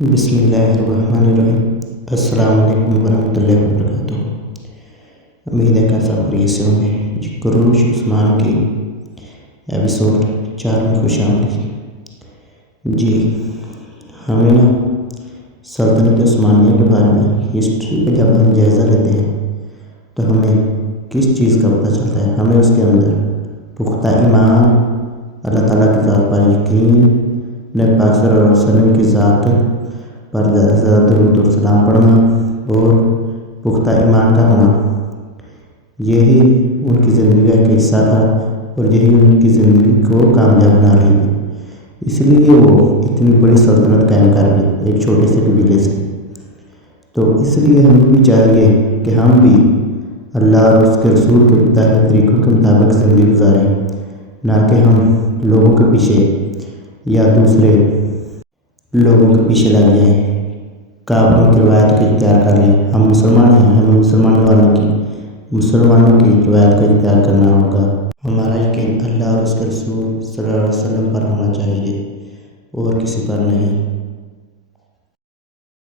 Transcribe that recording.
بسم اللہ الرحمن الرحیم۔ السلام علیکم ورحمۃ اللہ وبرکاتہ۔ امید ہے کہ سب خیریت سے ہوں گے۔ کروش عثمان کی ایپیسوڈ 4 میں خوش آمدید۔ جی ہمیں سلطنت عثمانیہ کے بارے میں ہسٹری کا جب ہم جائزہ لیتے ہیں تو ہمیں کس چیز کا پتہ چلتا ہے؟ ہمیں اس کے اندر پختہ ایمان، اللہ تعالیٰ کی ذات پر یقین، نبی پاک صلی اللہ علیہ وسلم کی ذات پر زیادہ سے زیادہ درود و سلام پڑھنا اور پختہ ایمان کا ہونا، یہی ان کی زندگی کا ایک حصہ تھا اور یہی ان کی زندگی کو کامیاب بنا رہی ہے۔ اس لیے وہ اتنی بڑی سلطنت قائم کر گئی ایک چھوٹے سے قبیلے سے۔ تو اس لیے ہمیں بھی چاہیے کہ ہم بھی اللہ اور اس کے رسول کے طریقوں کے مطابق زندگی گزاریں، نہ کہ ہم لوگوں کے پیچھے یا دوسرے لوگوں کے پیچھے لگ جائیں، کافروں کی روایت کو اختیار کر لیں۔ ہم مسلمان ہیں، ہمیں مسلمانوں کی روایت کو اختیار کرنا ہوگا۔ ہمارا یقین اللہ اور اس کے رسول صلی اللہ علیہ وسلم پر ہونا چاہیے اور کسی پر نہیں۔